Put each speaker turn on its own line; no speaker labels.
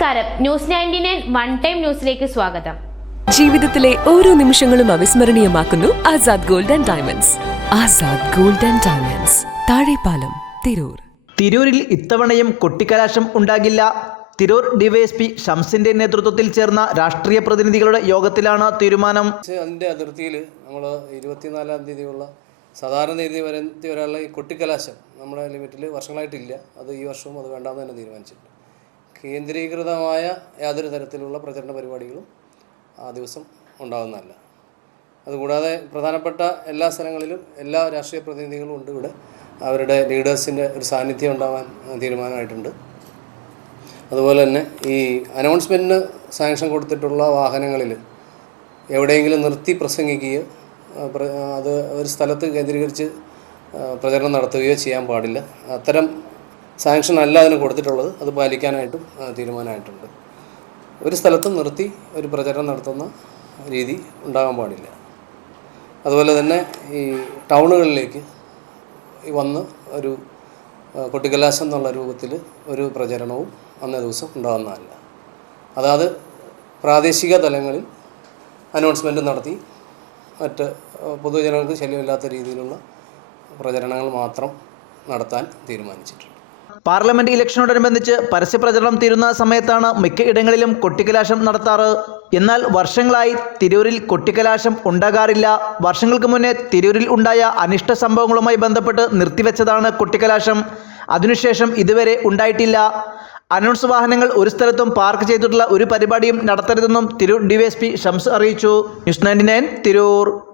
നമസ്കാരം. News ninety nine one time ന്യൂസിലേക്ക് സ്വാഗതം.
ജീവിതത്തിലെ ഓരോ നിമിഷങ്ങളും അവിസ്മരണീയമാക്കുന്നു Azad gold and diamonds. Azad gold and diamonds. Thazhepalam Tirur.
തിരൂരിൽ ഇത്തവണയും കൊട്ടിക്കലാശം ഉണ്ടാകില്ല. തിരൂർ ഡിവൈഎസ്പി ഷംസിന്റെ നേതൃത്വത്തിൽ ചേർന്ന രാഷ്ട്രീയ പ്രതിനിധികളുടെ യോഗത്തിലാണ് തീരുമാനം.
അതിന്റെ അതിർത്തിയിൽ നമ്മൾ ഇരുപത്തിനാലാം തീയതിയുള്ള സാധാരണ തീയതി വരെ വരെയുള്ള ഈ കൊട്ടിക്കലാശം നമ്മുടെ ലിമിറ്റിൽ വർഷങ്ങളായിട്ടില്ല. അത് ഈ വർഷവും അത് വേണ്ടാന്ന് തന്നെ തീരുമാനിച്ചിട്ടുണ്ട്. കേന്ദ്രീകൃതമായ യാതൊരു തരത്തിലുള്ള പ്രചരണ പരിപാടികളും ആ ദിവസം ഉണ്ടാകുന്നതല്ല അതുകൂടാതെ പ്രധാനപ്പെട്ട എല്ലാ സ്ഥലങ്ങളിലും എല്ലാ രാഷ്ട്രീയ പ്രതിനിധികളും ഉണ്ട് ഇവിടെ. അവരുടെ ലീഡേഴ്സിന്റെ ഒരു സാന്നിധ്യം ഉണ്ടാവാൻ തീരുമാനമായിട്ടുണ്ട്. അതുപോലെ തന്നെ ഈ അനൗൺസ്മെന്റിന് സാങ്ഷൻ കൊടുത്തിട്ടുള്ള വാഹനങ്ങളിൽ എവിടെയെങ്കിലും നിർത്തി പ്രസംഗിക്കുകയോ അത് ഒരു സ്ഥലത്ത് കേന്ദ്രീകരിച്ച് പ്രചരണം നടത്തുകയോ ചെയ്യാൻ പാടില്ല. അത്തരം സാങ്ഷൻ അല്ല അതിന് കൊടുത്തിട്ടുള്ളത്. അത് പാലിക്കാനായിട്ടും തീരുമാനമായിട്ടുണ്ട്. ഒരു സ്ഥലത്ത് നിർത്തി ഒരു പ്രചരണം നടത്തുന്ന രീതി ഉണ്ടാകാൻ പാടില്ല. അതുപോലെ തന്നെ ഈ ടൗണുകളിലേക്ക് വന്ന് ഒരു കൊട്ടിക്കലാശം എന്നുള്ള രൂപത്തിൽ ഒരു പ്രചരണവും അന്നേ ദിവസം ഉണ്ടാകുന്നതല്ല. അതായത് പ്രാദേശിക തലങ്ങളിൽ അനൗൺസ്മെന്റ് നടത്തി മറ്റ് പൊതുജനങ്ങൾക്ക് ശല്യമില്ലാത്ത രീതിയിലുള്ള പ്രചരണങ്ങൾ മാത്രം നടത്താൻ തീരുമാനിച്ചിട്ടുണ്ട്.
പാർലമെന്റ് ഇലക്ഷനോടനുബന്ധിച്ച് പരസ്യപ്രചരണം തീരുന്ന സമയത്താണ് മിക്ക ഇടങ്ങളിലും കൊട്ടിക്കലാശം നടത്താറ്. എന്നാൽ വർഷങ്ങളായി തിരൂരിൽ കൊട്ടിക്കലാശം ഉണ്ടാകാറില്ല. വർഷങ്ങൾക്ക് മുന്നേ തിരൂരിൽ ഉണ്ടായ അനിഷ്ട സംഭവങ്ങളുമായി ബന്ധപ്പെട്ട് നിർത്തിവെച്ചതാണ് കൊട്ടിക്കലാശം. അതിനുശേഷം ഇതുവരെ ഉണ്ടായിട്ടില്ല. അനൗൺസ് വാഹനങ്ങൾ ഒരു സ്ഥലത്തും പാർക്ക് ചെയ്തിട്ടുള്ള ഒരു പരിപാടിയും നടത്തരുതെന്നും തിരൂർ ഡിവൈഎസ്പി ഷംസ് അറിയിച്ചു. News ninety nine Tirur.